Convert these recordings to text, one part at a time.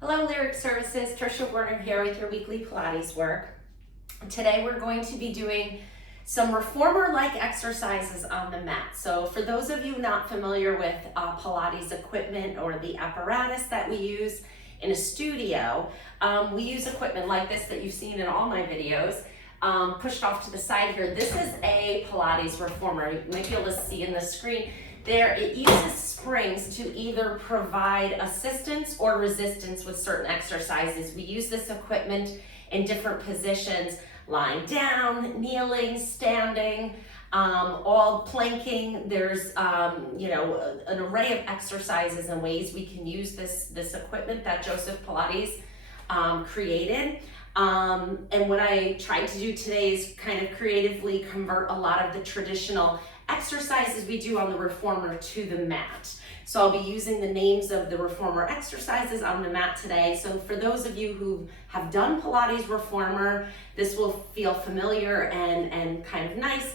Hello, Lyric Services. Trisha Werner here with your weekly Pilates work. Today we're going to be doing some reformer-like exercises on the mat. So for those of you not familiar with Pilates equipment or the apparatus that we use in a studio, we use equipment like this that you've seen in all my videos, pushed off to the side here. This is a Pilates reformer. You might be able to see in the screen. It uses springs to either provide assistance or resistance with certain exercises. We use this equipment in different positions, lying down, kneeling, standing, all planking. There's an array of exercises and ways we can use this equipment that Joseph Pilates created. And what I tried to do today is kind of creatively convert a lot of the traditional exercises we do on the reformer to the mat. So I'll be using the names of the reformer exercises on the mat today. So for those of you who have done Pilates reformer, this will feel familiar and kind of nice.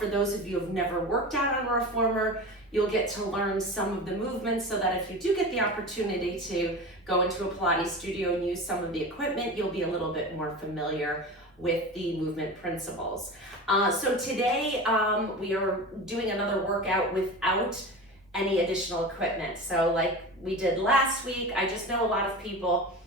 For those of you who have never worked out on a reformer, you'll get to learn some of the movements so that if you do get the opportunity to go into a Pilates studio and use some of the equipment, you'll be a little bit more familiar with the movement principles. So today we are doing another workout without any additional equipment. So like we did last week, I just know a lot of people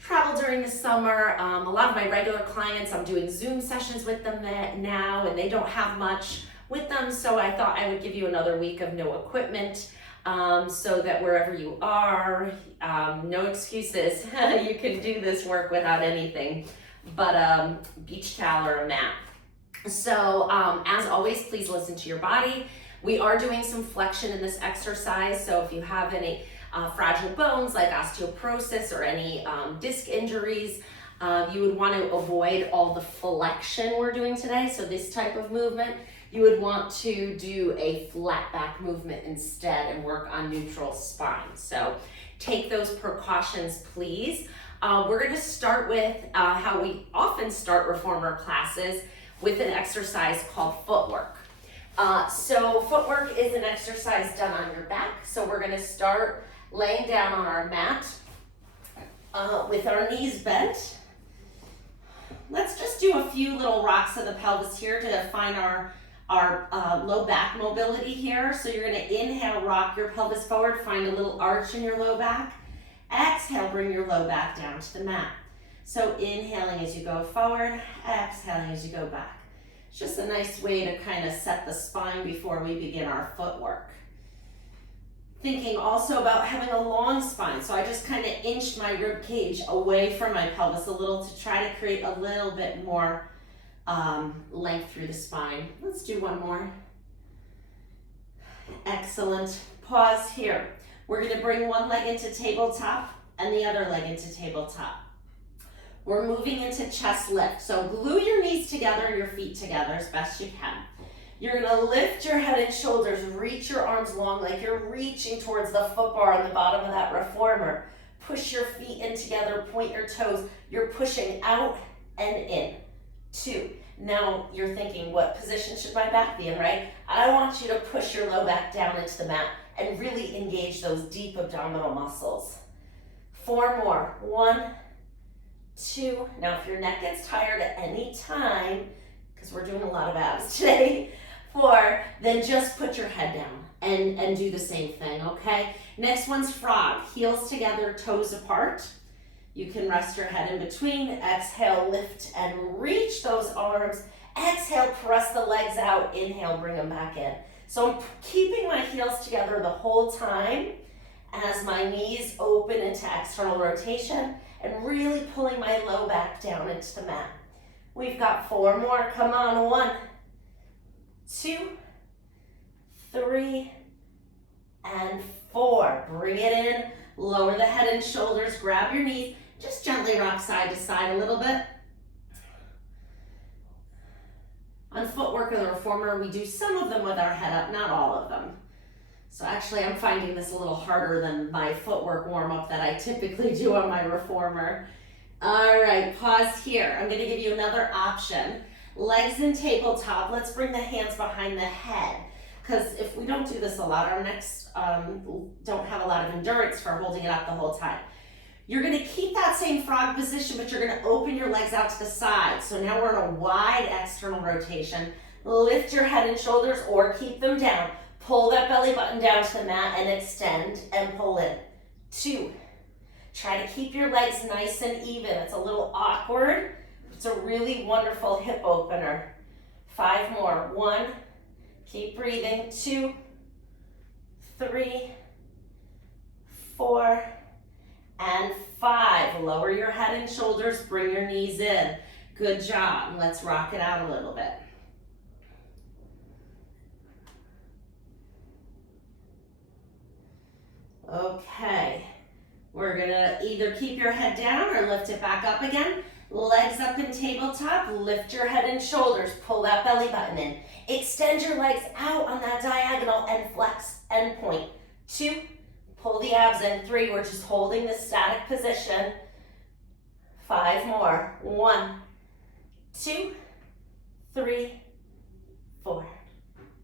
travel during the summer. A lot of my regular clients, I'm doing Zoom sessions with them now and they don't have much with them. So I thought I would give you another week of no equipment so that wherever you are, no excuses. You can do this work without anything but a beach towel or a mat. So as always, please listen to your body. We are doing some flexion in this exercise. So if you have any fragile bones like osteoporosis or any disc injuries, you would want to avoid all the flexion we're doing today. So this type of movement, you would want to do a flat back movement instead and work on neutral spine. So take those precautions, please. We're going to start with how we often start reformer classes with an exercise called footwork. So footwork is an exercise done on your back. So we're going to start laying down on our mat with our knees bent. Let's just do a few little rocks of the pelvis here to find our low back mobility here. So you're going to inhale, rock your pelvis forward, find a little arch in your low back. Exhale, bring your low back down to the mat. So inhaling as you go forward, exhaling as you go back. It's just a nice way to kind of set the spine before we begin our footwork. Thinking also about having a long spine. So I just kind of inched my rib cage away from my pelvis a little to try to create a little bit more length through the spine. Let's do one more. Excellent. Pause here. We're going to bring one leg into tabletop and the other leg into tabletop. We're moving into chest lift. So glue your knees together and your feet together as best you can. You're going to lift your head and shoulders, reach your arms long like you're reaching towards the foot bar on the bottom of that reformer. Push your feet in together, point your toes. You're pushing out and in. 2. Now you're thinking, what position should my back be in, right? I want you to push your low back down into the mat and really engage those deep abdominal muscles. 4 more. 1, 2. Now if your neck gets tired at any time, because we're doing a lot of abs today, 4, then just put your head down and do the same thing, okay? Next one's frog. Heels together, toes apart. You can rest your head in between. Exhale, lift and reach those arms. Exhale, press the legs out. Inhale, bring them back in. So I'm keeping my heels together the whole time as my knees open into external rotation and really pulling my low back down into the mat. We've got 4 more. Come on. 1, 2, 3, and 4. Bring it in. Lower the head and shoulders. Grab your knees. Just gently rock side to side a little bit. On footwork in the reformer, we do some of them with our head up, not all of them. So actually, I'm finding this a little harder than my footwork warm-up that I typically do on my reformer. All right, pause here. I'm going to give you another option. Legs in tabletop. Let's bring the hands behind the head. Because if we don't do this a lot, our necks don't have a lot of endurance for holding it up the whole time. You're gonna keep that same frog position, but you're gonna open your legs out to the side. So now we're in a wide external rotation. Lift your head and shoulders or keep them down. Pull that belly button down to the mat and extend and pull in. 2. Try to keep your legs nice and even. It's a little awkward. It's a really wonderful hip opener. 5 more. 1. Keep breathing. 2, 3, 4, and 5. Lower your head and shoulders. Bring your knees in. Good job. Let's rock it out a little bit. Okay. We're gonna either keep your head down or lift it back up again. Legs up in tabletop, lift your head and shoulders, pull that belly button in. Extend your legs out on that diagonal and flex and point. 2, pull the abs in. 3, we're just holding the static position. 5 more. 1, 2, 3, 4.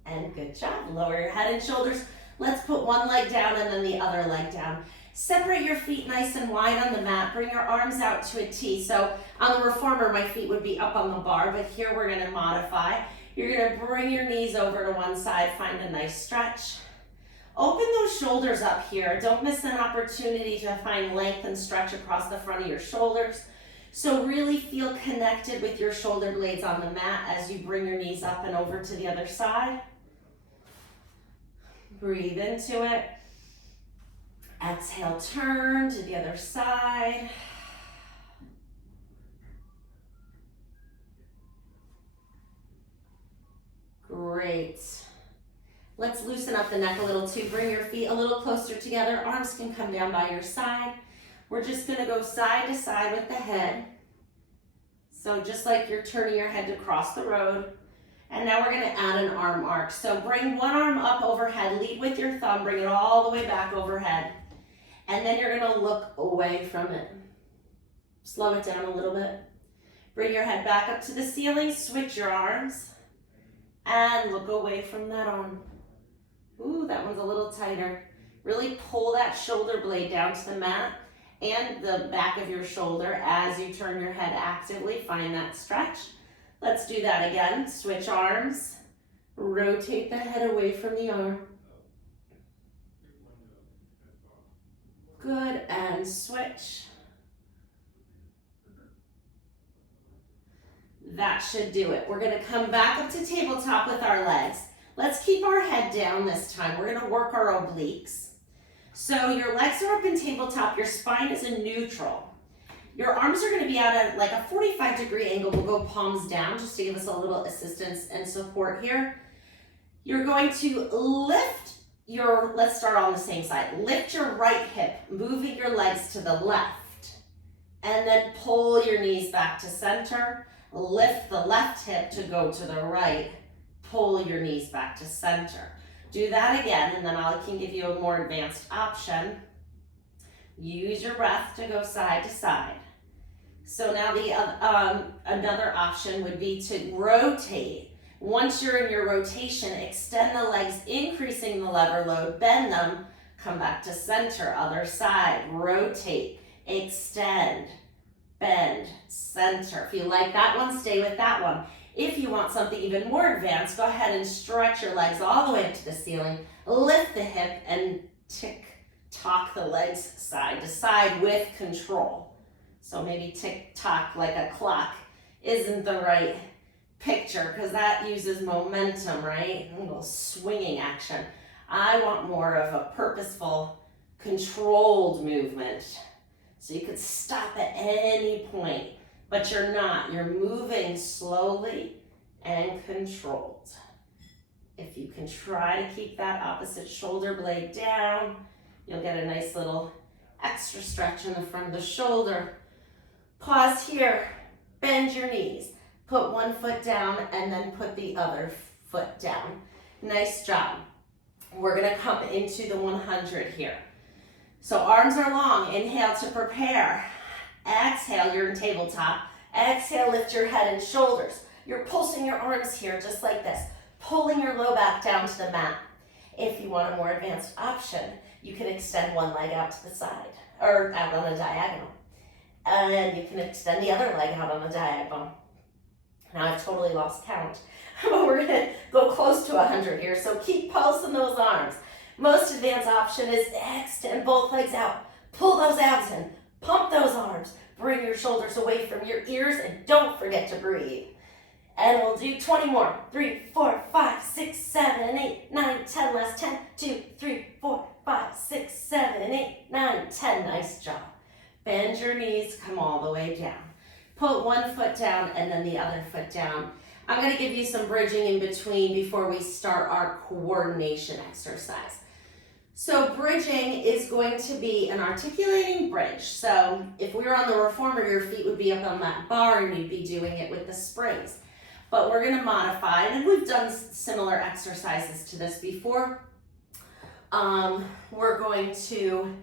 And good job. Lower your head and shoulders. Let's put one leg down and then the other leg down. Separate your feet nice and wide on the mat. Bring your arms out to a T. So on the reformer, my feet would be up on the bar, but here we're gonna modify. You're gonna bring your knees over to one side, find a nice stretch. Open those shoulders up here. Don't miss an opportunity to find length and stretch across the front of your shoulders. So really feel connected with your shoulder blades on the mat as you bring your knees up and over to the other side. Breathe into it. Exhale, turn to the other side. Great. Let's loosen up the neck a little too. Bring your feet a little closer together. Arms can come down by your side. We're just gonna go side to side with the head. So just like you're turning your head to cross the road. And now we're gonna add an arm arc. So bring one arm up overhead, lead with your thumb, bring it all the way back overhead. And then you're gonna look away from it. Slow it down a little bit. Bring your head back up to the ceiling, switch your arms, and look away from that arm. Ooh, that one's a little tighter. Really pull that shoulder blade down to the mat and the back of your shoulder as you turn your head actively. Find that stretch. Let's do that again. Switch arms. Rotate the head away from the arm. Good, and switch. That should do it. We're gonna come back up to tabletop with our legs. Let's keep our head down this time. We're gonna work our obliques. So your legs are up in tabletop, your spine is in neutral. Your arms are gonna be out at like a 45-degree angle. We'll go palms down just to give us a little assistance and support here. You're going to lift let's start on the same side. Lift your right hip, moving your legs to the left. And then pull your knees back to center. Lift the left hip to go to the right. Pull your knees back to center. Do that again, and then I can give you a more advanced option. Use your breath to go side to side. So now another option would be to rotate. Once you're in your rotation, extend the legs, increasing the lever load, bend them, come back to center, other side, rotate, extend, bend, center. If you like that one, stay with that one. If you want something even more advanced, go ahead and stretch your legs all the way up to the ceiling, lift the hip, and tick-tock the legs side to side with control. So maybe tick-tock like a clock isn't the right picture because that uses momentum, right? A little swinging action. I want more of a purposeful, controlled movement. So you could stop at any point, but you're not. You're moving slowly and controlled. If you can try to keep that opposite shoulder blade down, you'll get a nice little extra stretch in the front of the shoulder. Pause here, bend your knees. Put one foot down and then put the other foot down. Nice job. We're gonna come into the 100 here. So arms are long, inhale to prepare. Exhale, you're in tabletop. Exhale, lift your head and shoulders. You're pulsing your arms here just like this, pulling your low back down to the mat. If you want a more advanced option, you can extend one leg out to the side. or out on a diagonal. And you can extend the other leg out on a diagonal. Now I've totally lost count, but we're gonna go close to 100 here, so keep pulsing those arms. Most advanced option is extend both legs out, pull those abs in, pump those arms, bring your shoulders away from your ears, and don't forget to breathe. And we'll do 20 more. 3, 4, 5, 6, 7, 8, 9, 10. Last 10. 2, 3, 4, 5, 6, 7, 8, 9, 10. Nice job. Bend your knees, come all the way down. Put one foot down and then the other foot down. I'm going to give you some bridging in between before we start our coordination exercise. So bridging is going to be an articulating bridge. So if we were on the reformer, your feet would be up on that bar and you'd be doing it with the springs. But we're going to modify it, and we've done similar exercises to this before. We're going to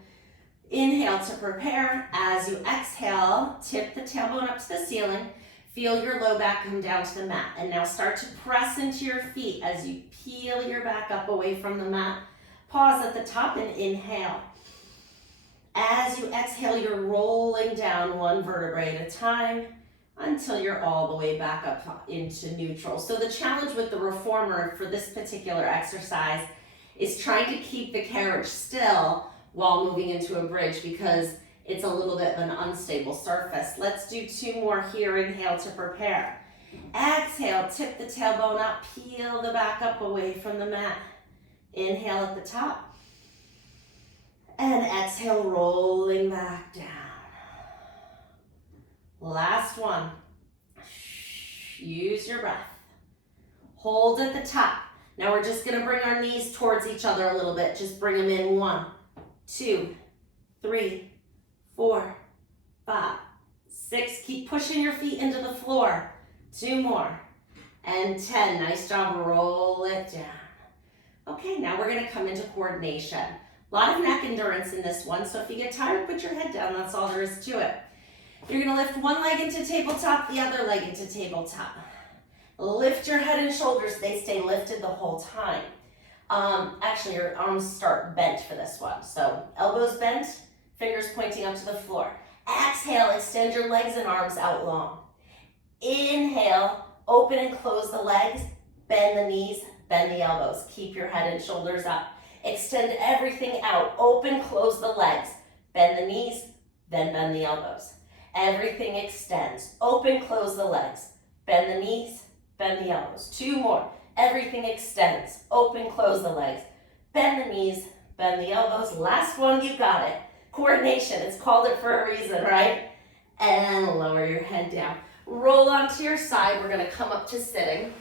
inhale to prepare. As you exhale, tip the tailbone up to the ceiling. Feel your low back come down to the mat. And now start to press into your feet as you peel your back up away from the mat. Pause at the top and inhale. As you exhale, you're rolling down one vertebrae at a time until you're all the way back up into neutral. So the challenge with the reformer for this particular exercise is trying to keep the carriage still while moving into a bridge because it's a little bit of an unstable surface. Let's do 2 more here. Inhale to prepare. Exhale, tip the tailbone up, peel the back up away from the mat. Inhale at the top. And exhale, rolling back down. Last one. Use your breath. Hold at the top. Now we're just gonna bring our knees towards each other a little bit. Just bring them in. 1, 2, 3, 4, 5, 6. Keep pushing your feet into the floor. 2 more. And 10. Nice job. Roll it down. Okay, now we're gonna come into coordination. A lot of neck endurance in this one, so if you get tired, put your head down. That's all there is to it. You're gonna lift one leg into tabletop, the other leg into tabletop. Lift your head and shoulders. They stay lifted the whole time. Actually, your arms start bent for this one. So elbows bent, fingers pointing up to the floor. Exhale, extend your legs and arms out long. Inhale, open and close the legs, bend the knees, bend the elbows. Keep your head and shoulders up. Extend everything out. Open, close the legs. Bend the knees, then bend the elbows. Everything extends. Open, close the legs. Bend the knees, bend the elbows. 2 more. Everything extends. Open, close the legs. Bend the knees, bend the elbows. Last one, you got it. Coordination, it's called it for a reason, right? And lower your head down. Roll onto your side. We're gonna come up to sitting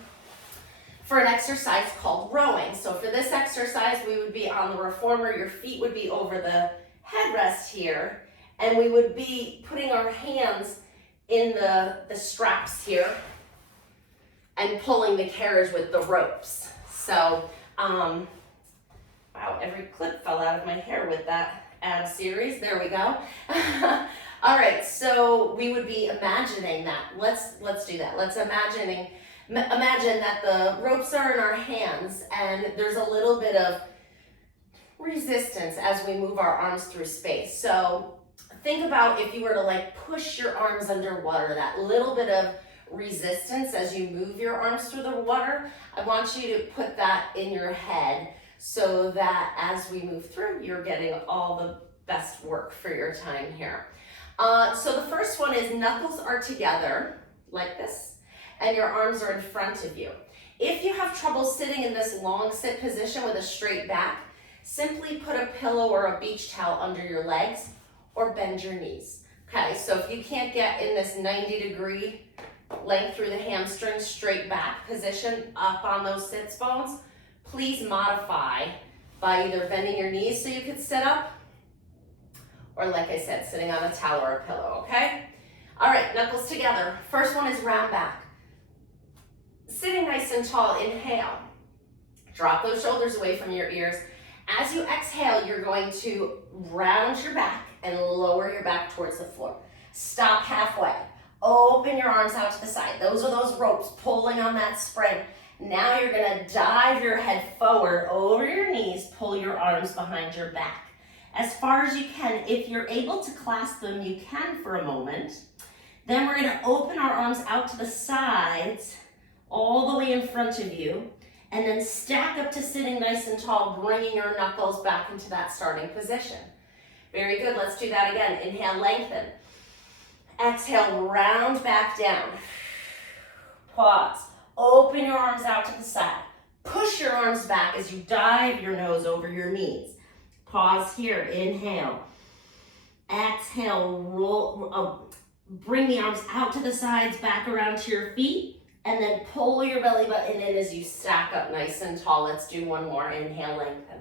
for an exercise called rowing. So for this exercise, we would be on the reformer. Your feet would be over the headrest here, and we would be putting our hands in the straps here and pulling the carriage with the ropes. So, wow, every clip fell out of my hair with that ab series. There we go. All right, so we would be imagining that. Let's do that. Let's imagine that the ropes are in our hands and there's a little bit of resistance as we move our arms through space. So think about if you were to like push your arms underwater, that little bit of resistance as you move your arms through the water. I want you to put that in your head so that as we move through, you're getting all the best work for your time here. So the first one is knuckles are together like this and your arms are in front of you. If you have trouble sitting in this long sit position with a straight back, simply put a pillow or a beach towel under your legs or bend your knees. Okay, so if you can't get in this 90-degree length through the hamstrings, straight back position up on those sits bones, please modify by either bending your knees so you could sit up or, like I said, sitting on a towel or a pillow, okay? All right, knuckles together. First one is round back. Sitting nice and tall, inhale. Drop those shoulders away from your ears. As you exhale, you're going to round your back and lower your back towards the floor. Stop halfway. Open your arms out to the side. Those are those ropes pulling on that spring. Now you're gonna dive your head forward over your knees, pull your arms behind your back. as far as you can. If you're able to clasp them, you can for a moment. Then we're gonna open our arms out to the sides, all the way in front of you, and then stack up to sitting nice and tall, bringing your knuckles back into that starting position. Very good, let's do that again. Inhale, lengthen. Exhale, round back down. Pause. Open your arms out to the side. Push your arms back as you dive your nose over your knees. Pause here, inhale. Exhale, roll, bring the arms out to the sides, back around to your feet, and then pull your belly button in as you stack up nice and tall. Let's do one more. Inhale, lengthen.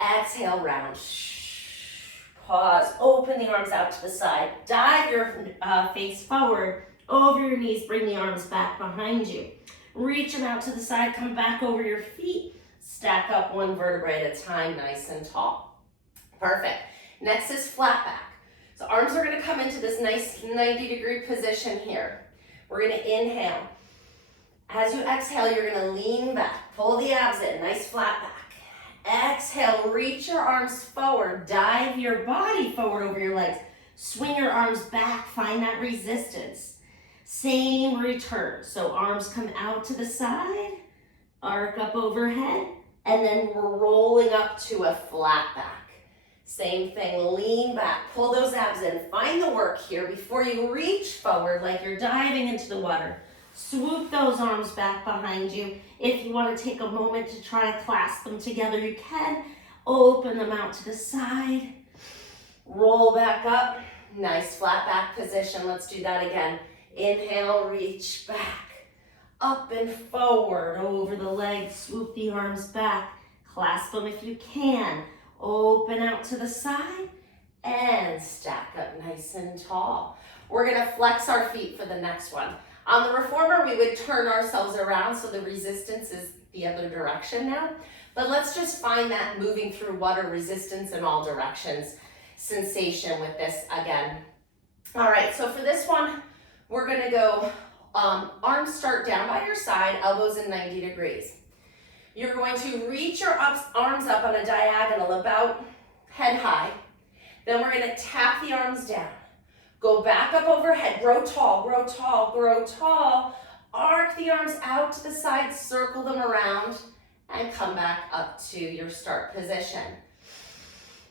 Exhale, round. Pause, open the arms out to the side. Dive your face forward, over your knees, bring the arms back behind you. Reach them out to the side, come back over your feet, stack up one vertebrae at a time, nice and tall. Perfect. Next is flat back. So arms are gonna come into this nice 90-degree position here. We're gonna inhale. As you exhale, you're gonna lean back, pull the abs in, nice flat back. Exhale, reach your arms forward, dive your body forward over your legs. Swing your arms back, find that resistance. Same return, so arms come out to the side, arc up overhead, and then we're rolling up to a flat back. Same thing, lean back, pull those abs in, find the work here before you reach forward like you're diving into the water. Swoop those arms back behind you. If you want to take a moment to try to clasp them together, you can. Open them out to the side. Roll back up. Nice flat back position. Let's do that again. Inhale, reach back. Up and forward over the legs. Swoop the arms back. Clasp them if you can. Open out to the side and stack up nice and tall. We're going to flex our feet for the next one. On the reformer, we would turn ourselves around so the resistance is the other direction now. But let's just find that moving through water resistance in all directions sensation with this again. All right, so for this one, we're gonna go arms start down by your side, elbows in 90 degrees. You're going to reach your arms up on a diagonal about head high. Then we're gonna tap the arms down. Go back up overhead, grow tall, grow tall, grow tall. Arc the arms out to the side, circle them around, and come back up to your start position.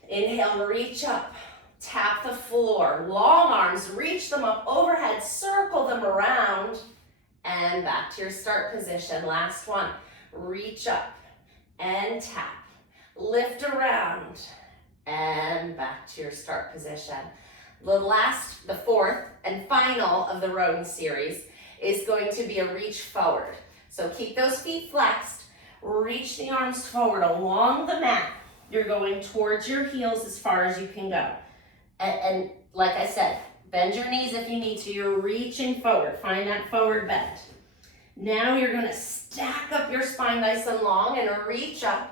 Inhale, reach up, tap the floor. Long arms, reach them up overhead, circle them around, and back to your start position. Last one, reach up and tap. Lift around, and back to your start position. The fourth and final of the rowing series is going to be a reach forward. So keep those feet flexed, reach the arms forward along the mat. You're going towards your heels as far as you can go. And like I said, bend your knees if you need to. You're reaching forward, find that forward bend. Now you're gonna stack up your spine nice and long and reach up.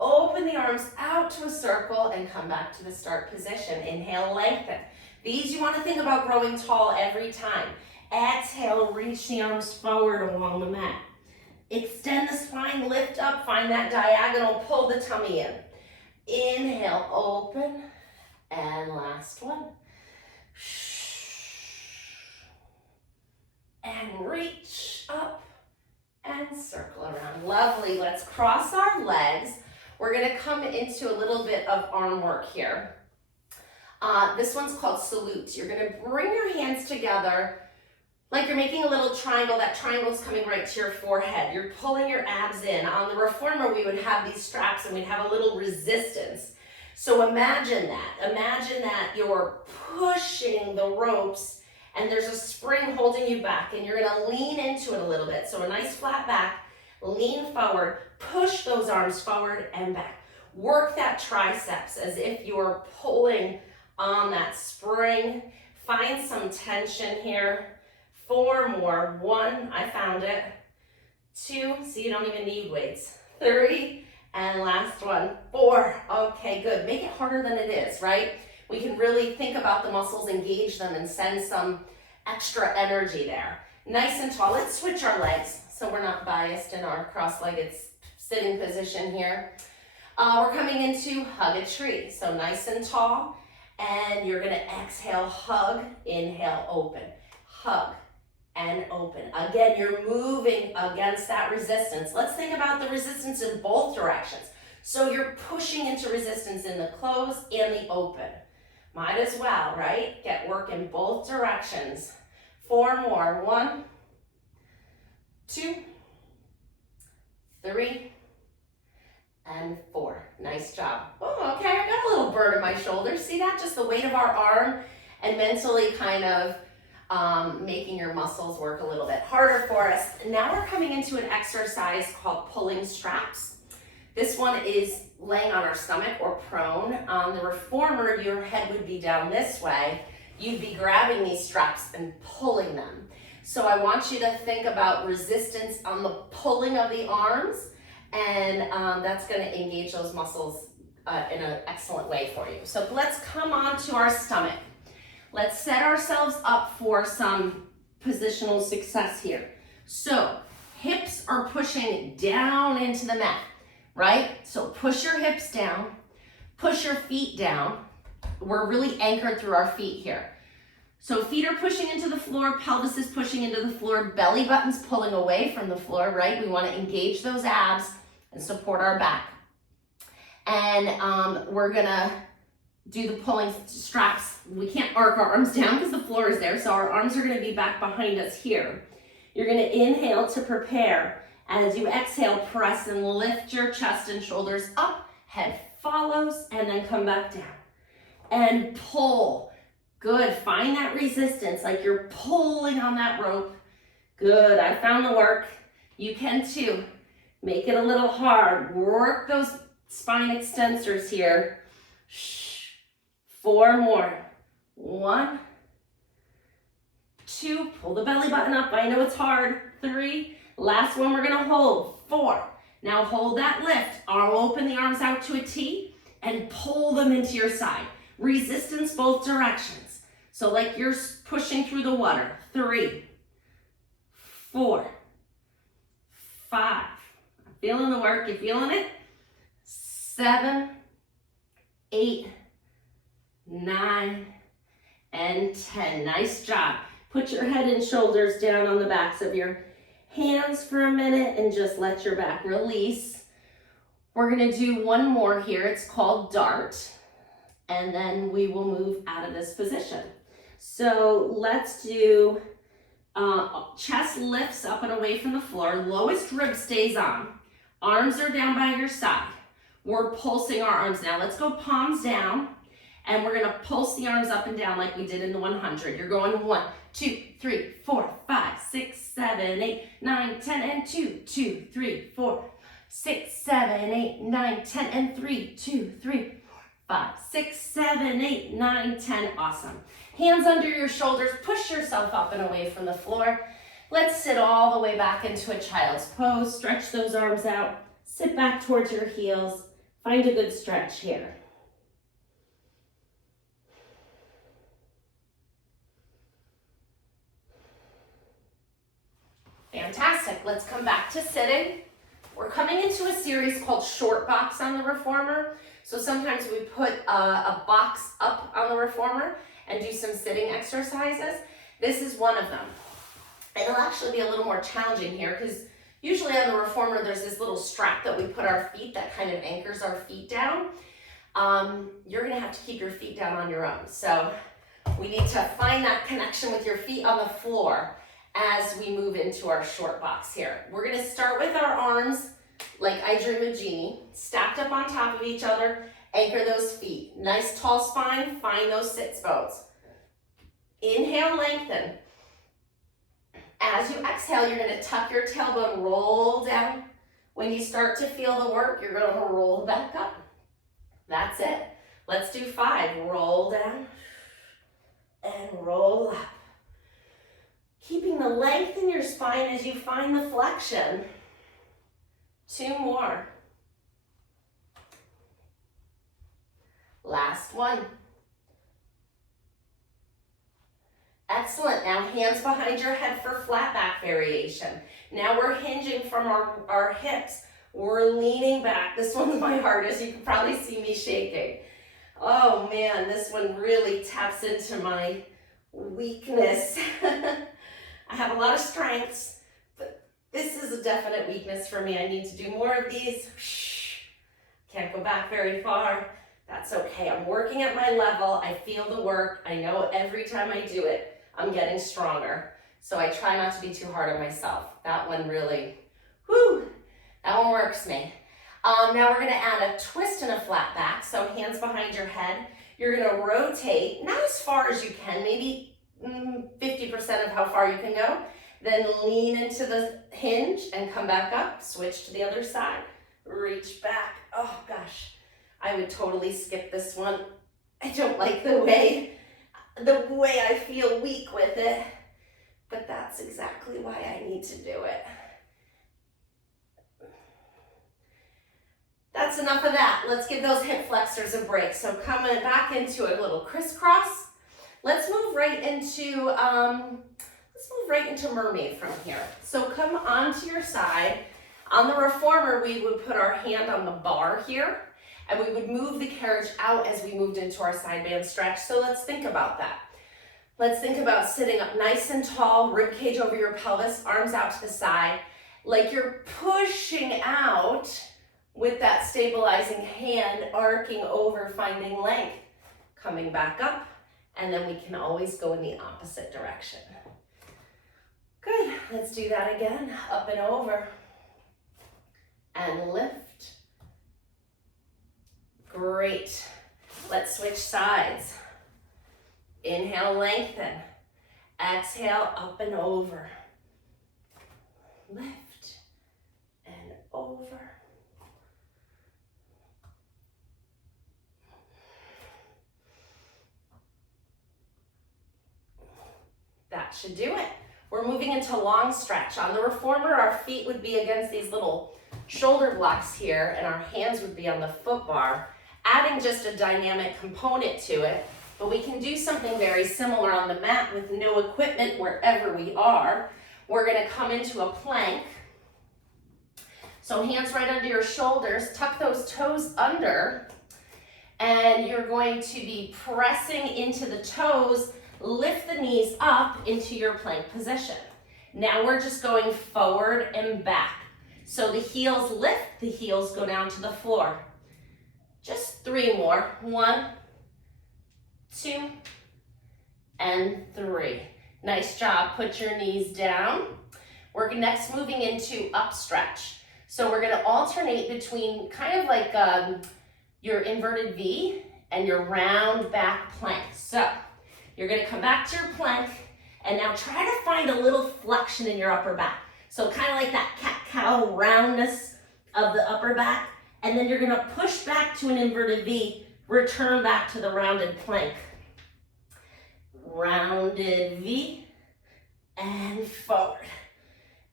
Open the arms out to a circle and come back to the start position. Inhale, lengthen. These you want to think about growing tall every time. Exhale, reach the arms forward along the mat. Extend the spine, lift up, find that diagonal, pull the tummy in. Inhale, open, and last one. And reach up and circle around. Lovely, let's cross our legs. We're gonna come into a little bit of arm work here. This one's called salute. You're gonna bring your hands together like you're making a little triangle. That triangle's coming right to your forehead. You're pulling your abs in. On the reformer, we would have these straps and we'd have a little resistance. So imagine that. Imagine that you're pushing the ropes and there's a spring holding you back and you're gonna lean into it a little bit. So a nice flat back, lean forward, push those arms forward and back. Work that triceps as if you're pulling on that spring. Find some tension here. 4 more. 1, I found it. 2, so you don't even need weights. 3, and last one. 4. Okay, good. Make it harder than it is, right? We can really think about the muscles, engage them, and send some extra energy there. Nice and tall. Let's switch our legs so we're not biased in our cross-legged sitting position here. We're coming into hug a tree. So nice and tall, and you're gonna exhale, hug, inhale, open, hug, and open. Again, you're moving against that resistance. Let's think about the resistance in both directions. So you're pushing into resistance in the close and the open. Might as well, right? Get work in both directions. 4 more. 1, 2, 3, and 4. Nice job. Oh, okay, I got a little burn in my shoulder. See that? Just the weight of our arm and mentally kind of making your muscles work a little bit harder for us. Now we're coming into an exercise called pulling straps. This one is laying on our stomach or prone. On the reformer, your head would be down this way. You'd be grabbing these straps and pulling them. So I want you to think about resistance on the pulling of the arms, and that's going to engage those muscles in an excellent way for you. So let's come on to our stomach. Let's set ourselves up for some positional success here. So hips are pushing down into the mat, right? So push your hips down, push your feet down. We're really anchored through our feet here. So feet are pushing into the floor, pelvis is pushing into the floor, belly button's pulling away from the floor, right? We want to engage those abs and support our back. And we're gonna do the pulling straps. We can't arc our arms down because the floor is there, so our arms are gonna be back behind us here. You're gonna inhale to prepare. As you exhale, press and lift your chest and shoulders up, head follows, and then come back down. And pull. Good, find that resistance, like you're pulling on that rope. Good, I found the work. You can too. Make it a little hard. Work those spine extensors here. 4 more. 1, 2, pull the belly button up. I know it's hard. 3, last one we're gonna hold. 4, now hold that lift. Open the arms out to a T and pull them into your side. Resistance both directions. So like you're pushing through the water. 3, 4, 5. I'm feeling the work, you feeling it? 7, 8, 9, and 10. Nice job. Put your head and shoulders down on the backs of your hands for a minute and just let your back release. We're gonna do one more here. It's called dart. And then we will move out of this position. So let's do chest lifts up and away from the floor. Lowest rib stays on. Arms are down by your side. We're pulsing our arms now. Let's go palms down. And we're gonna pulse the arms up and down like we did in the 100. You're going 1, 2, 3, 4, 5, 6, 7, 8, 9, 10, and 2, 2, 3, 4, 6, 7, 8, 9, 10, and 3, 2, 3, 5, 6, 7, 8, 9, 10. Awesome. Hands under your shoulders. Push yourself up and away from the floor. Let's sit all the way back into a child's pose. Stretch those arms out. Sit back towards your heels. Find a good stretch here. Fantastic. Let's come back to sitting. We're coming into a series called short box on the reformer. So sometimes we put a box up on the reformer and do some sitting exercises. This is one of them. It'll actually be a little more challenging here because usually on the reformer there's this little strap that we put our feet that kind of anchors our feet down. You're gonna have to keep your feet down on your own. So we need to find that connection with your feet on the floor as we move into our short box here. We're gonna start with our arms like I Dream of Jeannie, stacked up on top of each other. Anchor those feet. Nice tall spine, find those sits bones. Inhale, lengthen. As you exhale, you're gonna tuck your tailbone, roll down. When you start to feel the work, you're gonna roll back up. That's it. Let's do 5. Roll down and roll up. Keeping the length in your spine as you find the flexion. 2 more. Last one. Excellent. Now hands behind your head for flat back variation. Now we're hinging from our hips. We're leaning back. This one's my hardest. You can probably see me shaking. Oh man, this one really taps into my weakness. I have a lot of strengths, but this is a definite weakness for me. I need to do more of these. Can't go back very far. That's okay. I'm working at my level. I feel the work. I know every time I do it, I'm getting stronger. So I try not to be too hard on myself. That one really, whew, that one works me. Now we're gonna add a twist and a flat back. So hands behind your head. You're gonna rotate, not as far as you can, maybe 50% of how far you can go. Then lean into the hinge and come back up. Switch to the other side. Reach back. Oh gosh, I would totally skip this one. I don't like the way I feel weak with it, but that's exactly why I need to do it. That's enough of that. Let's give those hip flexors a break. So coming back into a little crisscross. Let's move right into mermaid from here. So come onto your side. On the reformer, we would put our hand on the bar here, and we would move the carriage out as we moved into our side band stretch. So let's think about that. Let's think about sitting up nice and tall, rib cage over your pelvis, arms out to the side, like you're pushing out with that stabilizing hand, arcing over, finding length, coming back up, and then we can always go in the opposite direction. Good, let's do that again, up and over, and lift. Great, let's switch sides. Inhale, lengthen. Exhale, up and over. Lift and over. That should do it. We're moving into long stretch. On the reformer, our feet would be against these little shoulder blocks here, and our hands would be on the foot bar, adding just a dynamic component to it. But we can do something very similar on the mat with no equipment wherever we are. We're gonna come into a plank. So hands right under your shoulders, tuck those toes under, and you're going to be pressing into the toes, lift the knees up into your plank position. Now we're just going forward and back. So the heels lift, the heels go down to the floor. Just 3 more. 1, 2, and 3. Nice job. Put your knees down. We're next moving into up stretch. So we're going to alternate between kind of like your inverted V and your round back plank. So you're going to come back to your plank, and now try to find a little flexion in your upper back. So kind of like that cat-cow roundness of the upper back, and then you're going to push back to an inverted V, return back to the rounded plank. Rounded V, and forward,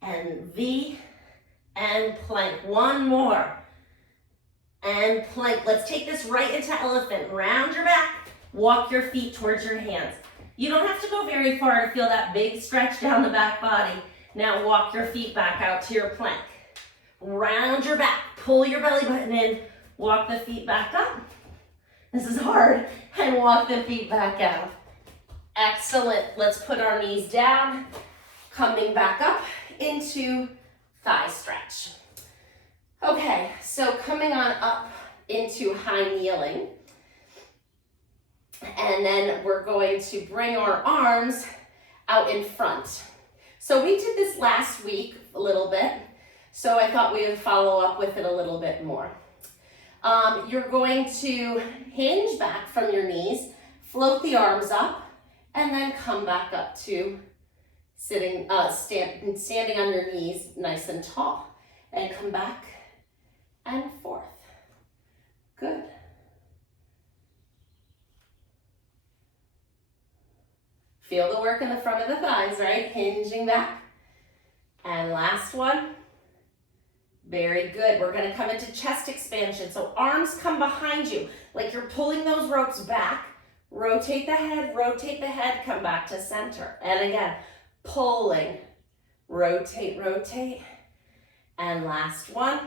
and V, and plank. One more, and plank. Let's take this right into elephant. Round your back. Walk your feet towards your hands. You don't have to go very far to feel that big stretch down the back body. Now walk your feet back out to your plank. Round your back, pull your belly button in, walk the feet back up. This is hard, and walk the feet back out. Excellent, let's put our knees down, coming back up into thigh stretch. Okay, so coming on up into high kneeling. And then we're going to bring our arms out in front. So we did this last week a little bit, so I thought we would follow up with it a little bit more. You're going to hinge back from your knees, float the arms up, and then come back up to standing on your knees nice and tall. And come back and forth. Good. Feel the work in the front of the thighs, right? Hinging back. And last one. Very good. We're going to come into chest expansion. So arms come behind you, like you're pulling those ropes back. Rotate the head, come back to center. And again, pulling. Rotate, rotate. And last one.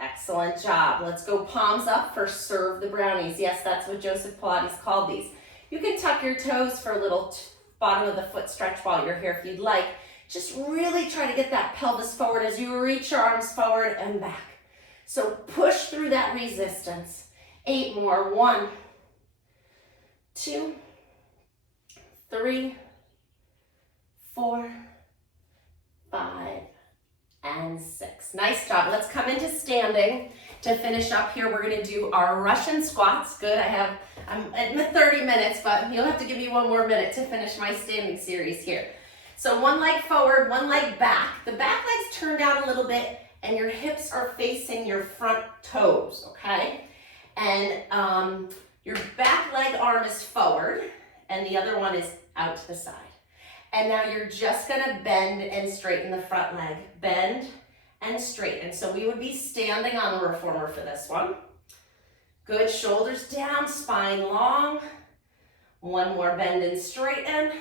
Excellent job. Let's go palms up for serve the brownies. Yes, that's what Joseph Pilates called these. You can tuck your toes for a little bottom of the foot stretch while you're here if you'd like. Just really try to get that pelvis forward as you reach your arms forward and back. So push through that resistance. 8 more. 1, 2, 3, 4, 5, and 6. Nice job. Let's come into standing. To finish up here, we're going to do our Russian squats. Good. I'm at 30 minutes, but you'll have to give me 1 more minute to finish my standing series here. So 1 leg forward, 1 leg back. The back leg's turned out a little bit and your hips are facing your front toes, okay? And your back leg arm is forward and the other one is out to the side. And now you're just gonna bend and straighten the front leg. Bend and straighten. So we would be standing on the reformer for this one. Good, shoulders down, spine long. 1 more, bend and straighten.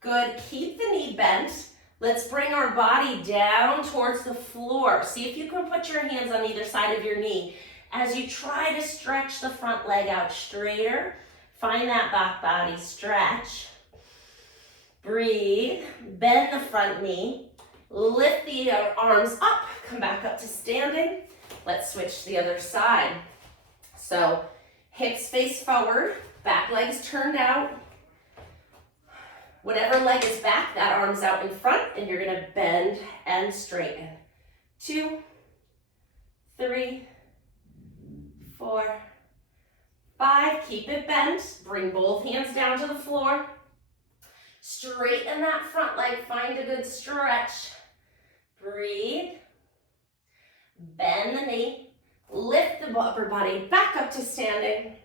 Good, keep the knee bent. Let's bring our body down towards the floor. See if you can put your hands on either side of your knee as you try to stretch the front leg out straighter. Find that back body stretch. Breathe, bend the front knee, lift the arms up, come back up to standing. Let's switch to the other side. So hips face forward, back leg's turned out. Whatever leg is back, that arm's out in front, and you're gonna bend and straighten. 2, 3, 4, 5, keep it bent. Bring both hands down to the floor. Straighten that front leg, find a good stretch. Breathe. Bend the knee. Lift the upper body back up to standing.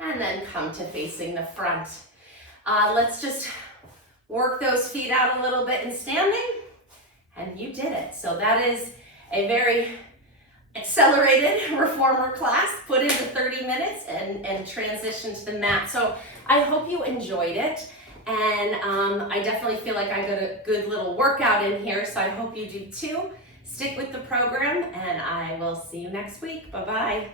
And then come to facing the front. Let's just work those feet out a little bit in standing. And you did it. So that is a very accelerated reformer class, put into 30 minutes and transition to the mat. So I hope you enjoyed it. And I definitely feel like I got a good little workout in here, so I hope you do too. Stick with the program, and I will see you next week. Bye-bye.